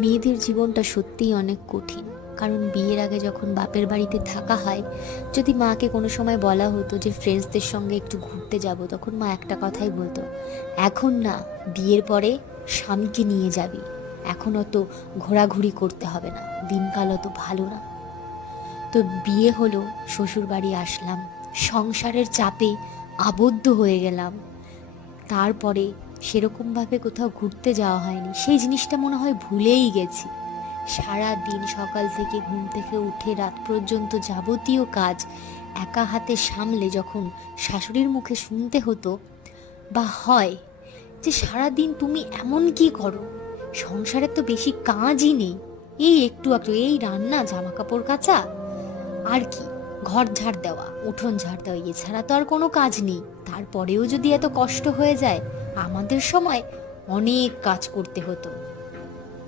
মেয়েদের জীবনটা সত্যিই অনেক কঠিন। কারণ বিয়ের আগে যখন বাপের বাড়িতে থাকা হয়, যদি মাকে কোনো সময় বলা হতো যে ফ্রেন্ডসদের সঙ্গে একটু ঘুরতে যাব, তখন মা একটা কথাই বলতো, এখন না, বিয়ের পরে স্বামীকে নিয়ে যাবি, এখন অত ঘোরাঘুরি করতে হবে না, দিনকাল অত ভালো না। তো বিয়ে হলো, শ্বশুর বাড়ি আসলাম, সংসারের চাপে আবদ্ধ হয়ে গেলাম। তারপরে সেরকমভাবে কোথাও ঘুরতে যাওয়া হয়নি, সেই জিনিসটা মনে হয় ভুলেই গেছি। সারা দিন সকাল থেকে ঘুম থেকে উঠে রাত পর্যন্ত যাবতীয় কাজ একা হাতে সামলে যখন শাশুড়ির মুখে শুনতে হতো বা হয় যে সারা দিন তুমি এমন কি করো, সংসারে তো বেশি কাজই নেই, এই একটু একটু এই রান্না, জামা কাপড় কাচা, আর কি, ঘর ঝাড় দেওয়া, উঠোন ঝাড় দেওয়া, এছাড়া তো আর কোনো কাজ নেই। তারপরেও যদি এত কষ্ট হয়ে যায়, আমাদের সময় অনেক কাজ করতে হতো।